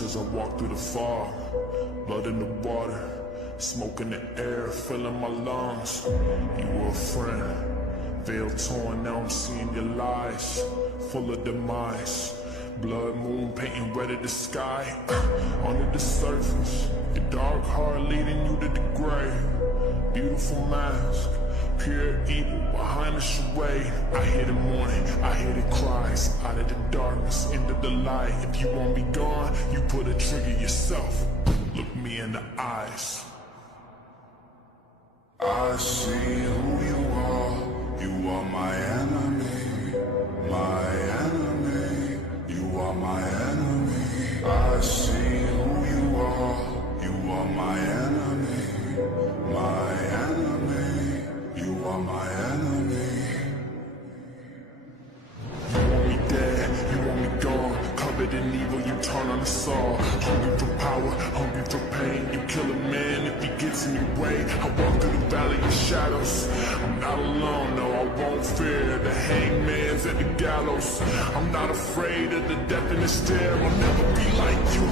nervous as I walk through the fog. Blood in the water, smoke in the air, filling my lungs. You were a friend, veil torn, now I'm seeing your lies, full of demise. Blood moon painting red at the sky. Under the surface, your dark heart leading you to the grave. Beautiful mask, pure evil behind the charade. I hear the mourning, I hear the cries. Out of the darkness, into the light. If you want me gone, you put a trigger yourself. Look me in the eyes. I see who you are. You are my enemy. My enemy. You are my enemy. I see who you are. You are my enemy. My enemy. You are my enemy. You want me dead, you want me gone. Covered in evil, you turn on the saw. Hungry for power, hungry for pain. You kill a man if he gets in your way. I walk through the valley of shadows. I'm not alone, no, I won't fear. The hangman's at the gallows. I'm not afraid of the death in the stare. I'll never be like you.